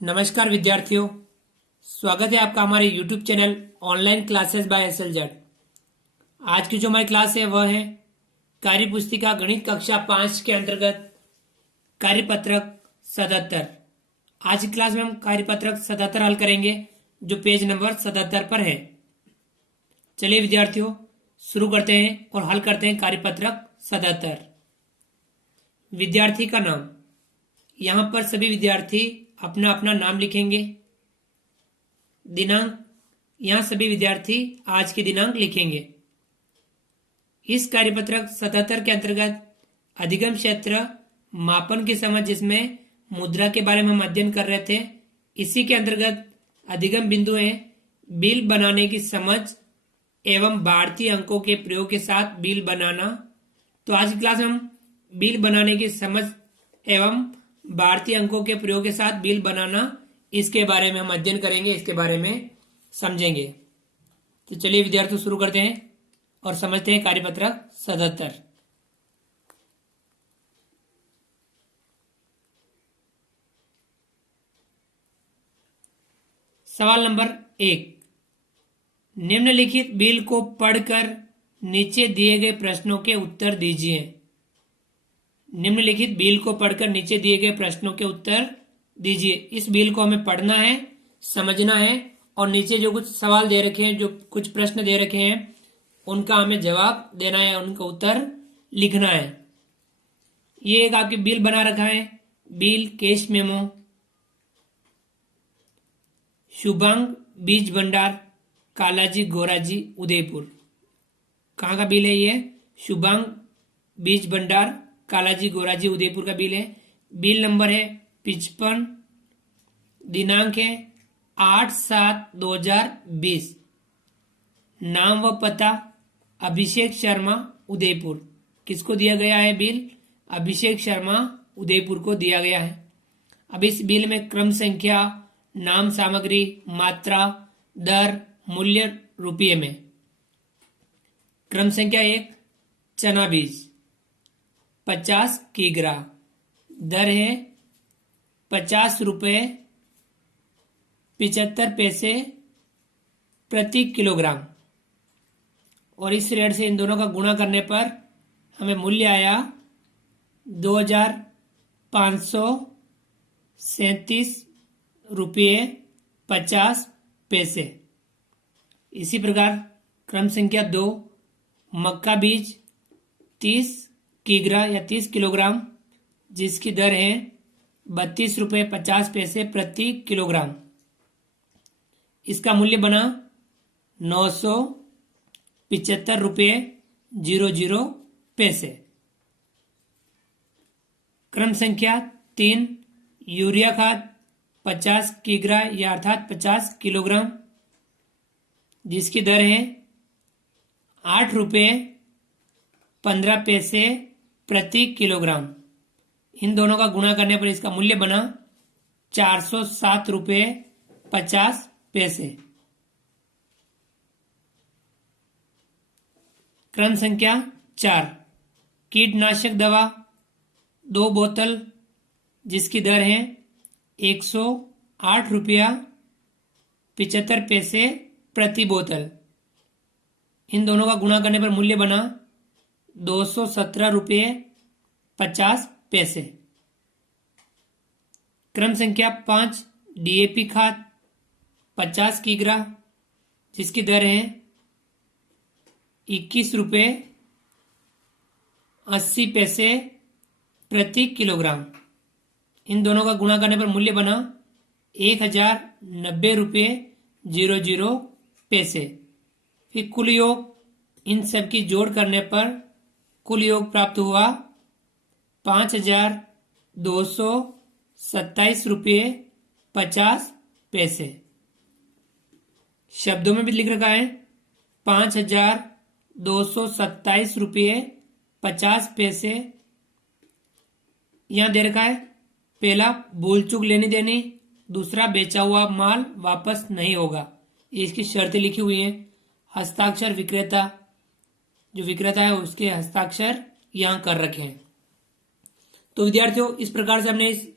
नमस्कार विद्यार्थियों, स्वागत है आपका हमारे YouTube channel online classes bye SLZ। आज की जो हमारी क्लास है वह है कार्य पुस्तिका गणित कक्षा 5 के अंतर्गत कार्यपत्रक 77। आज की क्लास में हम कार्यपत्रक 77 हल करेंगे जो पेज नंबर 77 पर है। चलिए विद्यार्थियों शुरू करते हैं और हल करते हैं कार्यपत्रक 77। विद्यार्थी का नाम, यहाँ पर सभी विद्यार्थी अपना अपना नाम लिखेंगे। दिनांक, यहां सभी विद्यार्थी आज की दिनांक लिखेंगे। इस कार्यपत्रक 77 के अंतर्गत अधिगम क्षेत्र मापन की समझ, जिसमें मुद्रा के बारे में हम अध्ययन कर रहे थे, इसी के अंतर्गत अधिगम बिंदु है बिल बनाने की समझ एवं भारतीय अंकों के प्रयोग के साथ बिल बनाना। तो आज की क्लास में हम बिल बनाने की समझ एवं भारतीय अंकों के प्रयोग के साथ बिल बनाना, इसके बारे में हम अध्ययन करेंगे, इसके बारे में समझेंगे। तो चलिए विद्यार्थी शुरू करते हैं और समझते हैं कार्यपत्रक 77। सवाल नंबर 1, निम्नलिखित बिल को पढ़कर नीचे दिए गए प्रश्नों के उत्तर दीजिए। निम्नलिखित बिल को पढ़कर नीचे दिए गए प्रश्नों के उत्तर दीजिए। इस बिल को हमें पढ़ना है, समझना है और नीचे जो कुछ सवाल दे रखे हैं, जो कुछ प्रश्न दे रखे हैं, उनका हमें जवाब देना है, उनका उत्तर लिखना है। ये एक आपकी बिल बना रखा है, बिल कैश मेमो, शुभांग बीज भंडार, कालाजी गोराजी उदयपुर। कहाँ का बिल है ये? शुभांग बीज भंडार, कालाजी गोराजी उदयपुर का बिल है। बिल नंबर है 55, दिनांक है 8/7/2020। नाम व पता अभिषेक शर्मा उदयपुर। किसको दिया गया है बिल? अभिषेक शर्मा उदयपुर को दिया गया है। अब इस बिल में क्रम संख्या, नाम सामग्री, मात्रा, दर, मूल्य रुपये में। क्रम संख्या 1, चना बीज 50 किग्रा, दर है 50 रुपये 75 पैसे प्रति किलोग्राम। और इस रेट से इन दोनों का गुणा करने पर हमें मूल्य आया 2537 रुपये 50 पैसे। इसी प्रकार क्रम संख्या 2, मक्का बीज 30 किग्रा या 30 किलोग्राम, जिसकी दर है 32 रुपये 50 पैसे प्रति किलोग्राम। इसका मूल्य बना 975 रुपये 00 पैसे। क्रम संख्या 3, यूरिया खाद 50 किग्रा या अर्थात 50 किलोग्राम, जिसकी दर है 8 रुपये 15 पैसे प्रति किलोग्राम। इन दोनों का गुणा करने पर इसका मूल्य बना 407 रुपये 50 पैसे। क्रम संख्या 4, कीटनाशक दवा 2 बोतल, जिसकी दर है 108 रुपया 75 पैसे प्रति बोतल। इन दोनों का गुणा करने पर मूल्य बना 217 रुपये 50 पैसे। क्रम संख्या 5, DAP खाद 50 किग्रा, जिसकी दर है 21 रुपये 80 पैसे प्रति किलोग्राम। इन दोनों का गुणा करने पर मूल्य बना 1090 रुपये 00 पैसे। फिर कुल योग, इन सब की जोड़ करने पर कुल योग प्राप्त हुआ 5227 रुपये 50 पैसे। शब्दों में भी लिख रखा है 5227 रुपये 50 पैसे। यहां दे रखा है पहला भूल चूक लेनी देनी, दूसरा बेचा हुआ माल वापस नहीं होगा, ये इसकी शर्तें लिखी हुई हैं। हस्ताक्षर विक्रेता, जो विक्रेता है उसके हस्ताक्षर यहां कर रखे हैं। तो विद्यार्थियों इस प्रकार से हमने इस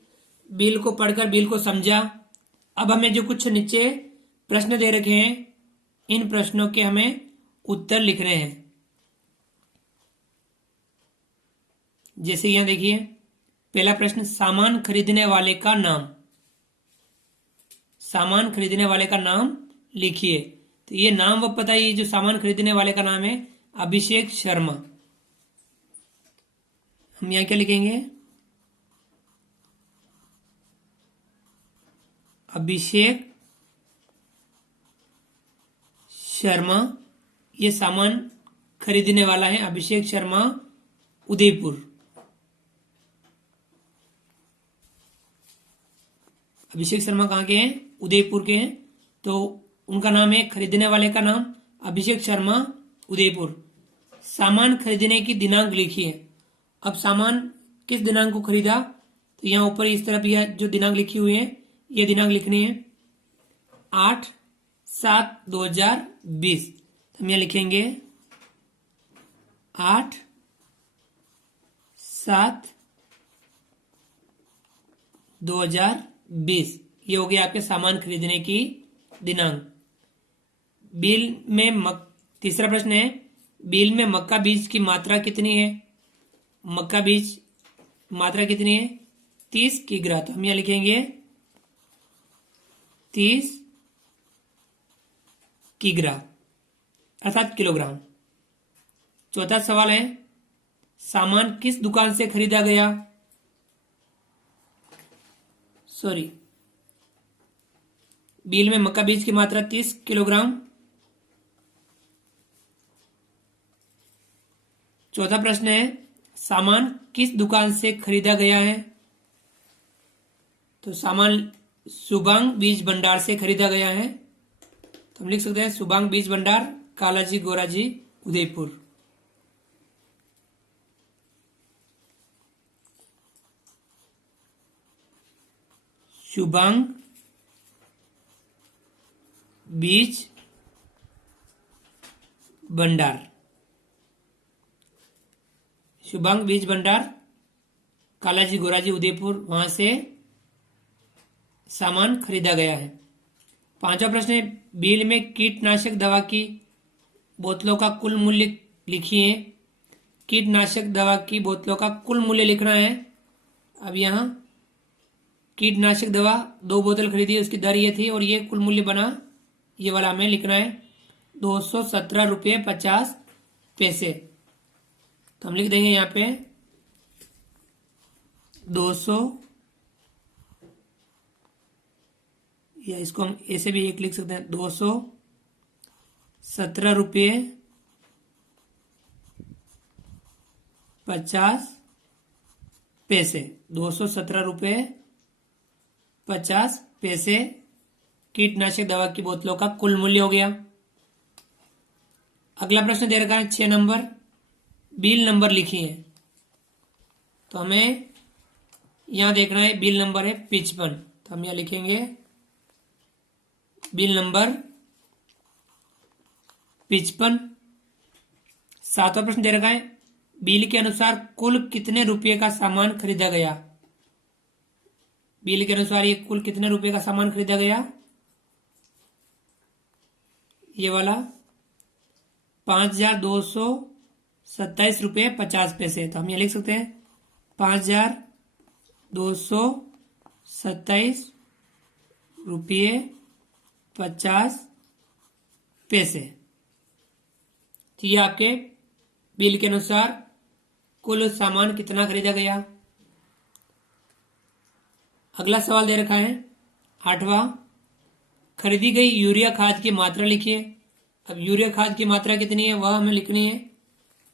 बिल को पढ़कर बिल को समझा अब हमें जो कुछ नीचे प्रश्न दे रखे हैं, इन प्रश्नों के हमें उत्तर लिखने हैं। जैसे यहां देखिए, पहला प्रश्न, सामान खरीदने वाले का नाम। सामान खरीदने वाले का नाम लिखिए। तो ये नाम वो पता है, ये जो सामान खरीदने वाले का नाम है अभिषेक शर्मा। हम यहां क्या लिखेंगे? अभिषेक शर्मा, ये सामान खरीदने वाला है अभिषेक शर्मा, उदयपुर। अभिषेक शर्मा कहाँ के हैं? उदयपुर के हैं। तो उनका नाम है, खरीदने वाले का नाम अभिषेक शर्मा, उदयपुर। सामान खरीदने की दिनांक लिखिए। अब सामान किस दिनांक को खरीदा? तो यहाँ ऊपर इस तरफ यह जो दिनांक लिखी हुई है, यह दिनांक लिखनी है 8/7/2020। हम यहाँ लिखेंगे 8/7/2020। ये हो गया आपके सामान खरीदने की दिनांक। बिल में तीसरा प्रश्न है, बिल में मक्का बीज की मात्रा कितनी है? मक्का बीज मात्रा कितनी है? 30 किग्रा। तो हम यहाँ लिखेंगे 30 किग्रा अर्थात किलोग्राम। चौथा सवाल है, सामान किस दुकान से खरीदा गया? बिल में मक्का बीज की मात्रा 30 किलोग्राम। चौथा प्रश्न है, सामान किस दुकान से खरीदा गया है? तो सामान सुबांग बीज भंडार से खरीदा गया है। तो हम लिख सकते हैं सुबांग बीज भंडार, कालाजी गोराजी, उदयपुर। सुबांग बीज भंडार, शुभांग बीज भंडार, कालाजी गोराजी, उदयपुर, वहां से सामान खरीदा गया है। पांचवा प्रश्न है, बिल में कीटनाशक दवा की बोतलों का कुल मूल्य लिखिए। कीटनाशक दवा की बोतलों का कुल मूल्य लिखना है। अब यहाँ कीटनाशक दवा 2 बोतल खरीदी, उसकी दर ये थी और ये कुल मूल्य बना, ये वाला हमें लिखना है 217.50 रुपये। तो हम लिख देंगे यहाँ पे 200, या इसको हम ऐसे भी एक लिख सकते हैं 217.50 रुपये। 217.50 रुपये कीटनाशक दवा की बोतलों का कुल मूल्य हो गया। अगला प्रश्न दे रखा है 6 नंबर, बिल नंबर लिखिए। तो हमें यहां देखना है बिल नंबर है 55। तो हम यहां लिखेंगे बिल नंबर 55। 7वां प्रश्न दे रखा है, बिल के अनुसार कुल कितने रुपए का सामान खरीदा गया? बिल के अनुसार ये कुल कितने रुपए का सामान खरीदा गया? ये वाला 5,227.50 रुपये। तो हम ये लिख सकते हैं 5,227.50 रुपये। तो ये आपके बिल के अनुसार कुल सामान कितना खरीदा गया। अगला सवाल दे रखा है 8वां, खरीदी गई यूरिया खाद की मात्रा लिखिए। अब यूरिया खाद की मात्रा कितनी है वह हमें लिखनी है।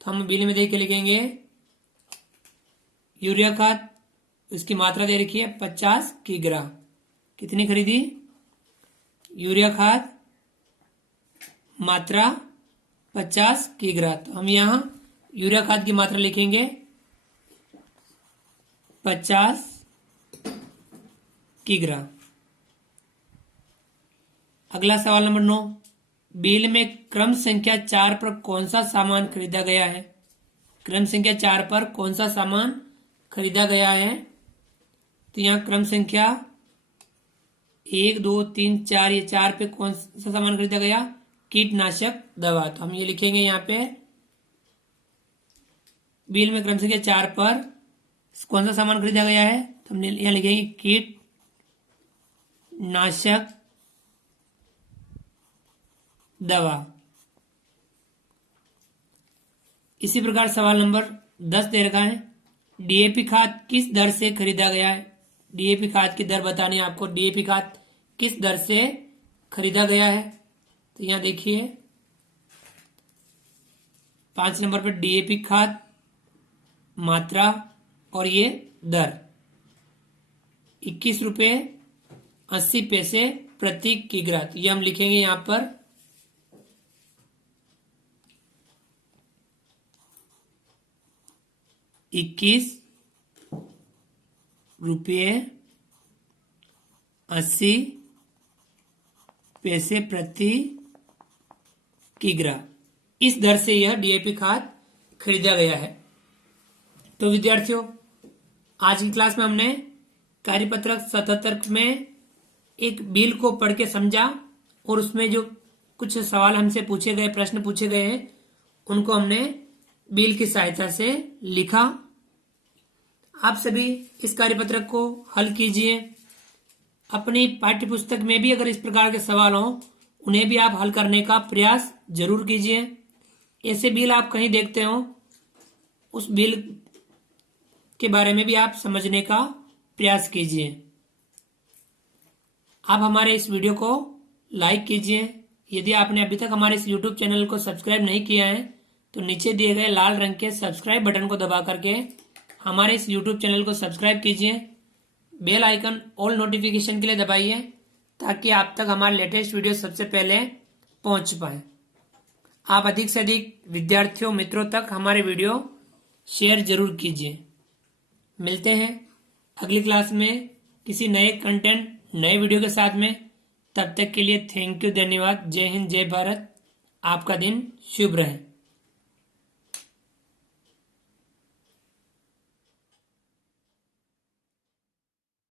तो हम बिल में देख के लिखेंगे यूरिया खाद, इसकी मात्रा दे रखी है 50 किग्रा। कितनी खरीदी? यूरिया खाद मात्रा 50 किग्रा। तो हम यहां यूरिया खाद की मात्रा लिखेंगे 50 किग्रा। अगला सवाल नंबर 9, बिल में क्रम संख्या 4 पर कौन सा सामान खरीदा गया है? क्रम संख्या 4 पर कौन सा सामान खरीदा गया है? तो यहां क्रम संख्या 1 2 3 4, ये 4 पे कौन सा सामान खरीदा गया? कीटनाशक दवा। तो हम ये लिखेंगे यहाँ पे बिल में क्रम संख्या 4 पर कौन सा सामान खरीदा गया है? तो हम यहाँ लिखेंगे कीटनाशक दवा। इसी प्रकार सवाल नंबर 10 दे रखा है, डीएपी खाद किस दर से खरीदा गया है? डीएपी खाद की दर बतानी है आपको। डीएपी खाद किस दर से खरीदा गया है? तो यहां देखिए 5 नंबर पर डीएपी खाद मात्रा और ये दर 21 रुपये 80 पैसे प्रति किग्रा। तो ये हम लिखेंगे यहां पर 21 रुपये 80 पैसे प्रति किग्रा। इस दर से यह डीएपी खाद खरीदा गया है। तो विद्यार्थियों, आज की क्लास में हमने कार्यपत्रक 77 में एक बिल को पढ़ के समझा और उसमें जो कुछ सवाल हमसे पूछे गए, प्रश्न पूछे गए हैं, उनको हमने बिल की सहायता से लिखा। आप सभी इस कार्यपत्रक को हल कीजिए। अपनी पाठ्यपुस्तक में भी अगर इस प्रकार के सवाल हों, उन्हें भी आप हल करने का प्रयास जरूर कीजिए। ऐसे बिल आप कहीं देखते हो, उस बिल के बारे में भी आप समझने का प्रयास कीजिए। आप हमारे इस वीडियो को लाइक कीजिए। यदि आपने अभी तक हमारे इस YouTube चैनल को सब्सक्राइब नहीं किया है तो नीचे दिए गए लाल रंग के सब्सक्राइब बटन को दबा करके हमारे इस YouTube चैनल को सब्सक्राइब कीजिए। बेल आइकन ऑल नोटिफिकेशन के लिए दबाइए ताकि आप तक हमारे लेटेस्ट वीडियो सबसे पहले पहुंच पाए। आप अधिक से अधिक विद्यार्थियों, मित्रों तक हमारे वीडियो शेयर जरूर कीजिए। मिलते हैं अगली क्लास में किसी नए कंटेंट, नए वीडियो के साथ में। तब तक के लिए थैंक यू, धन्यवाद। जय हिंद, जय भारत। आपका दिन शुभ रहे।